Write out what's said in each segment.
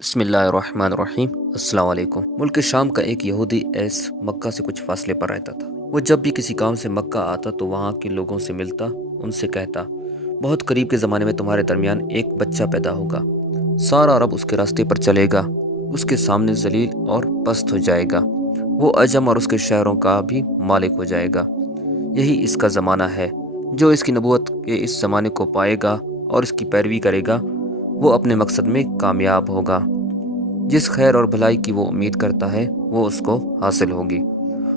بسم اللہ الرحمن الرحیم۔ السلام علیکم۔ ملک شام کا ایک یہودی ایس مکہ سے کچھ فاصلے پر رہتا تھا۔ وہ جب بھی کسی کام سے مکہ آتا تو وہاں کے لوگوں سے ملتا، ان سے کہتا، بہت قریب کے زمانے میں تمہارے درمیان ایک بچہ پیدا ہوگا، سارا عرب اس کے راستے پر چلے گا، اس کے سامنے ذلیل اور پست ہو جائے گا، وہ عجم اور اس کے شہروں کا بھی مالک ہو جائے گا۔ یہی اس کا زمانہ ہے۔ جو اس کی نبوت کے اس زمانے کو پائے گا اور اس کی پیروی کرے گا، وہ اپنے مقصد میں کامیاب ہوگا۔ جس خیر اور بھلائی کی وہ امید کرتا ہے وہ اس کو حاصل ہوگی،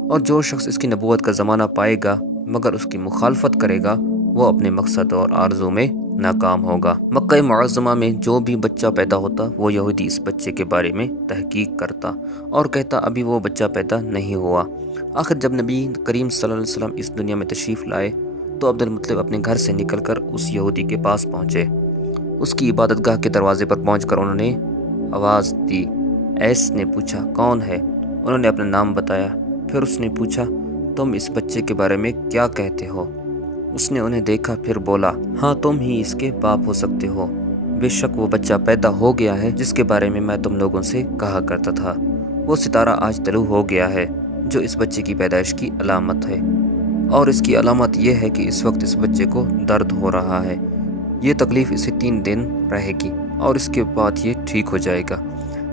اور جو شخص اس کی نبوت کا زمانہ پائے گا مگر اس کی مخالفت کرے گا، وہ اپنے مقصد اور آرزو میں ناکام ہوگا۔ مکہ معظمہ میں جو بھی بچہ پیدا ہوتا وہ یہودی اس بچے کے بارے میں تحقیق کرتا اور کہتا ابھی وہ بچہ پیدا نہیں ہوا۔ آخر جب نبی کریم صلی اللہ علیہ وسلم اس دنیا میں تشریف لائے تو عبد المطلب اپنے گھر سے نکل کر اس یہودی کے پاس پہنچے۔ اس کی عبادت گاہ کے دروازے پر پہنچ کر انہوں نے آواز دی۔ ایس نے پوچھا کون ہے؟ انہوں نے اپنا نام بتایا۔ پھر اس نے پوچھا تم اس بچے کے بارے میں کیا کہتے ہو؟ اس نے انہیں دیکھا پھر بولا ہاں تم ہی اس کے باپ ہو سکتے ہو۔ بے شک وہ بچہ پیدا ہو گیا ہے جس کے بارے میں تم لوگوں سے کہا کرتا تھا۔ وہ ستارہ آج طلوع ہو گیا ہے جو اس بچے کی پیدائش کی علامت ہے، اور اس کی علامت یہ ہے کہ اس وقت اس بچے کو درد ہو رہا ہے۔ یہ تکلیف اسے 3 دن رہے گی اور اس کے بعد یہ ٹھیک ہو جائے گا۔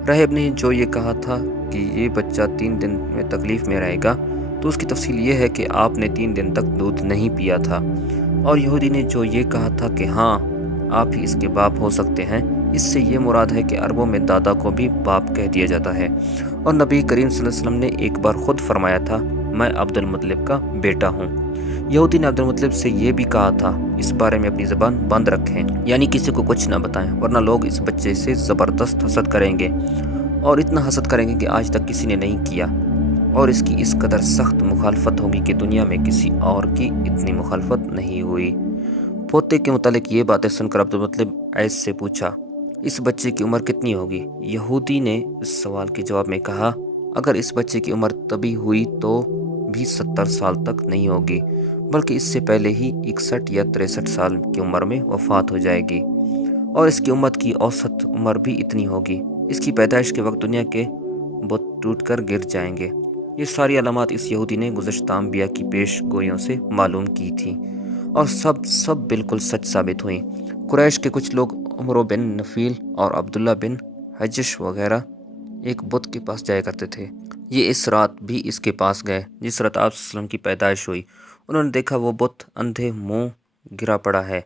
راہب نے جو یہ کہا تھا کہ یہ بچہ 3 دن میں تکلیف میں رہے گا تو اس کی تفصیل یہ ہے کہ آپ نے 3 دن تک دودھ نہیں پیا تھا، اور یہودی نے جو یہ کہا تھا کہ ہاں آپ ہی اس کے باپ ہو سکتے ہیں، اس سے یہ مراد ہے کہ عربوں میں دادا کو بھی باپ کہہ دیا جاتا ہے، اور نبی کریم صلی اللہ علیہ وسلم نے ایک بار خود فرمایا تھا میں عبد المطلب کا بیٹا ہوں۔ یہودی نے عبد المطلب سے یہ بھی کہا تھا اس بارے میں اپنی زبان بند رکھیں، یعنی کسی کو کچھ نہ بتائیں ورنہ لوگ اس بچے سے زبردست حسد کریں گے، اور اتنا حسد کریں گے کہ آج تک کسی نے نہیں کیا، اور اس کی اس قدر سخت مخالفت ہوگی کہ دنیا میں کسی اور کی اتنی مخالفت نہیں ہوئی۔ پوتے کے متعلق یہ باتیں سن کر عبد المطلب ایس سے پوچھا اس بچے کی عمر کتنی ہوگی؟ یہودی نے اس سوال کے جواب میں کہا اگر اس بچے کی عمر تبھی ہوئی تو بھی 70 سال تک نہیں ہوگی، بلکہ اس سے پہلے ہی 61 یا 63 سال کی عمر میں وفات ہو جائے گی، اور اس کی امت کی اوسط عمر بھی اتنی ہوگی۔ اس کی پیدائش کے وقت دنیا کے بت ٹوٹ کر گر جائیں گے۔ یہ ساری علامات اس یہودی نے گزشتہ انبیاء کی پیش گوئیوں سے معلوم کی تھی، اور سب بالکل سچ ثابت ہوئیں۔ قریش کے کچھ لوگ عمرو بن نفیل اور عبداللہ بن حجش وغیرہ ایک بت کے پاس جایا کرتے تھے۔ یہ اس رات بھی اس کے پاس گئے جس رات آپ صلی اللہ علیہ وسلم کی پیدائش ہوئی۔ انہوں نے دیکھا وہ بت اندھے منہ گرا پڑا ہے۔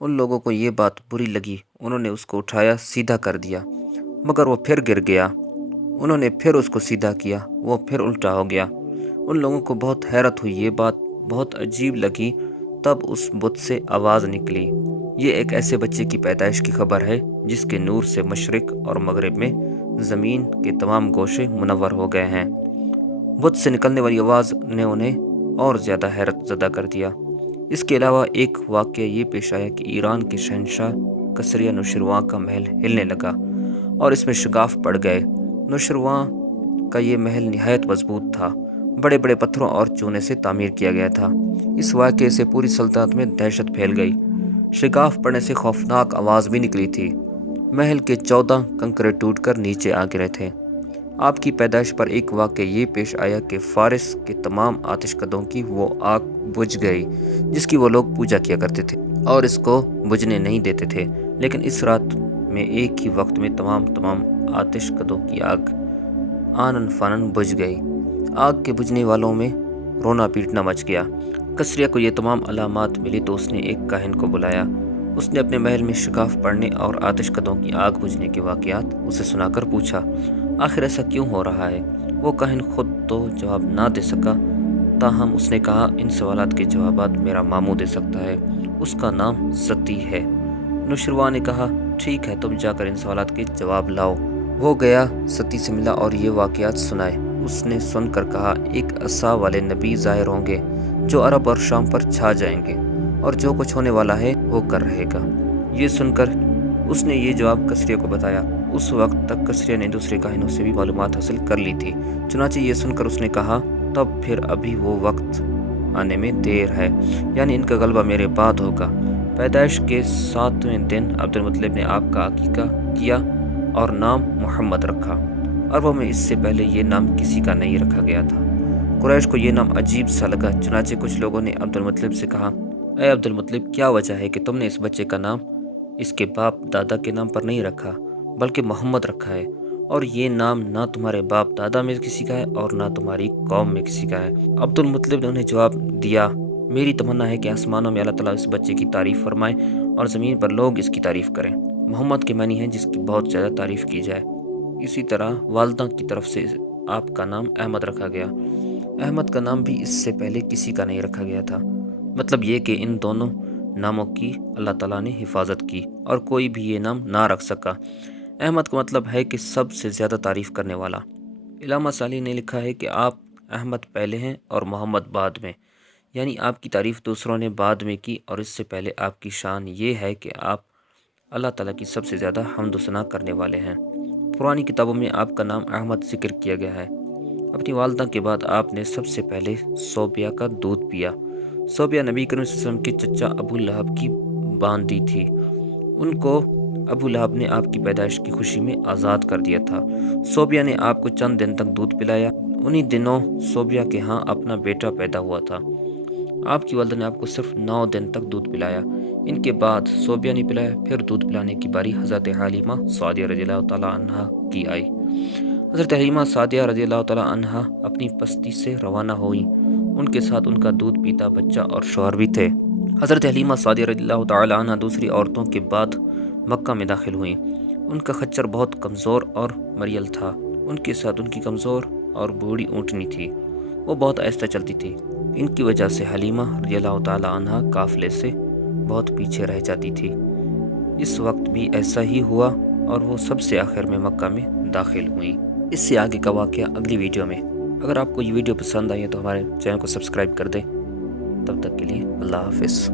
ان لوگوں کو یہ بات بری لگی، انہوں نے اس کو اٹھایا سیدھا کر دیا، مگر وہ پھر گر گیا۔ انہوں نے پھر اس کو سیدھا کیا، وہ پھر الٹا ہو گیا۔ ان لوگوں کو بہت حیرت ہوئی، یہ بات بہت عجیب لگی۔ تب اس بت سے آواز نکلی یہ ایک ایسے بچے کی پیدائش کی خبر ہے جس کے نور سے مشرق اور مغرب میں زمین کے تمام گوشے منور ہو گئے ہیں۔ بت سے نکلنے والی آواز نے انہیں اور زیادہ حیرت زدہ کر دیا۔ اس کے علاوہ ایک واقعہ یہ پیش آیا کہ ایران کے شہنشاہ کسریہ نوشیروان کا محل ہلنے لگا اور اس میں شگاف پڑ گئے۔ نوشیروان کا یہ محل نہایت مضبوط تھا، بڑے بڑے پتھروں اور چونے سے تعمیر کیا گیا تھا۔ اس واقعے سے پوری سلطنت میں دہشت پھیل گئی۔ شگاف پڑنے سے خوفناک آواز بھی نکلی تھی۔ محل کے 14 کنکرے ٹوٹ کر نیچے آ گرے تھے۔ آپ کی پیدائش پر ایک واقعہ یہ پیش آیا کہ فارس کے تمام آتش کدوں کی وہ آگ بجھ گئی جس کی وہ لوگ پوجا کیا کرتے تھے اور اس کو بجھنے نہیں دیتے تھے، لیکن اس رات میں ایک ہی وقت میں تمام آتش کدوں کی آگ آنن فانن بجھ گئی۔ آگ کے بجھنے والوں میں رونا پیٹنا مچ گیا۔ کسریہ کو یہ تمام علامات ملی تو اس نے ایک کاہن کو بلایا۔ اس نے اپنے محل میں شگاف پڑنے اور آتش کدوں کی آگ بجھنے کے واقعات اسے سنا کر پوچھا آخر ایسا کیوں ہو رہا ہے؟ وہ کاہن خود تو جواب نہ دے سکا، تاہم اس نے کہا ان سوالات کے جوابات میرا ماموں دے سکتا ہے، اس کا نام ستی ہے۔ نوشیروان نے کہا ٹھیک ہے تم جا کر ان سوالات کے جواب لاؤ۔ وہ گیا، ستی سے ملا اور یہ واقعات سنائے۔ اس نے سن کر کہا ایک عصا والے نبی ظاہر ہوں گے جو عرب اور شام پر چھا جائیں گے، اور جو کچھ ہونے والا ہے وہ کر رہے گا۔ یہ سن کر اس نے یہ جواب کسریہ کو بتایا۔ اس وقت تک کسریہ نے دوسرے کاہنوں سے بھی معلومات حاصل کر لی تھی، چنانچہ یہ سن کر اس نے کہا تب پھر ابھی وہ وقت آنے میں دیر ہے، یعنی ان کا غلبہ میرے بعد ہوگا۔ پیدائش کے 7ویں دن عبد المطلب نے آپ کا عقیقہ کیا اور نام محمد رکھا۔ عربوں میں اس سے پہلے یہ نام کسی کا نہیں رکھا گیا تھا۔ قریش کو یہ نام عجیب سا لگا، چنانچہ کچھ لوگوں نے عبد المطلب سے کہا، اے عبد المطلب، کیا وجہ ہے کہ تم نے اس بچے کا نام اس کے باپ دادا کے نام پر نہیں رکھا بلکہ محمد رکھا ہے، اور یہ نام نہ تمہارے باپ دادا میں کسی کا ہے اور نہ تمہاری قوم میں کسی کا ہے؟ عبد المطلب نے انہیں جواب دیا، میری تمنا ہے کہ آسمانوں میں اللہ تعالیٰ اس بچے کی تعریف فرمائے اور زمین پر لوگ اس کی تعریف کریں۔ محمد کے معنی ہے جس کی بہت زیادہ تعریف کی جائے۔ اسی طرح والدہ کی طرف سے آپ کا نام احمد رکھا گیا۔ احمد کا نام بھی اس سے پہلے کسی کا نہیں رکھا گیا تھا۔ مطلب یہ کہ ان دونوں ناموں کی اللہ تعالیٰ نے حفاظت کی اور کوئی بھی یہ نام نہ رکھ سکا۔ احمد کا مطلب ہے کہ سب سے زیادہ تعریف کرنے والا۔ علامہ صالح نے لکھا ہے کہ آپ احمد پہلے ہیں اور محمد بعد میں، یعنی آپ کی تعریف دوسروں نے بعد میں کی، اور اس سے پہلے آپ کی شان یہ ہے کہ آپ اللہ تعالیٰ کی سب سے زیادہ حمد و ثنا کرنے والے ہیں۔ پرانی کتابوں میں آپ کا نام احمد ذکر کیا گیا ہے۔ اپنی والدہ کے بعد آپ نے سب سے پہلے صوبیہ کا دودھ پیا۔ صوبیہ نبی کریم صلی اللہ علیہ وسلم کے چچا ابو لہب کی باندی تھی۔ ان کو ابو لہب نے آپ کی پیدائش کی خوشی میں آزاد کر دیا تھا۔ صوبیہ نے آپ کو چند دن تک دودھ پلایا۔ انہی دنوں صوبیہ کے ہاں اپنا بیٹا پیدا ہوا تھا۔ آپ کی والدہ نے آپ کو صرف 9 دن تک دودھ پلایا۔ ان کے بعد صوبیہ نے پلایا، پھر دودھ پلانے کی باری حضرت حلیمہ سعدیہ رضی اللہ تعالیٰ عنہ کی آئی۔ حضرت حلیمہ سعدیہ رضی اللہ تعالیٰ عنہ اپنی بستی سے روانہ ہوئیں۔ ان کے ساتھ ان کا دودھ پیتا بچہ اور شوہر بھی تھے۔ حضرت حلیمہ سعدیہ رضی اللہ تعالیٰ عنہ دوسری عورتوں کے بعد مکہ میں داخل ہوئیں۔ ان کا خچر بہت کمزور اور مریل تھا۔ ان کے ساتھ ان کی کمزور اور بوڑھی اونٹنی تھی، وہ بہت آہستہ چلتی تھی۔ ان کی وجہ سے حلیمہ رضی اللہ تعالیٰ عنہ قافلے سے بہت پیچھے رہ جاتی تھی۔ اس وقت بھی ایسا ہی ہوا اور وہ سب سے آخر میں مکہ میں داخل ہوئیں۔ اس سے آگے کا واقعہ اگلی ویڈیو میں۔ اگر آپ کو یہ ویڈیو پسند آئی ہے تو ہمارے چینل کو سبسکرائب کر دیں۔ تب تک کے لیے اللہ حافظ۔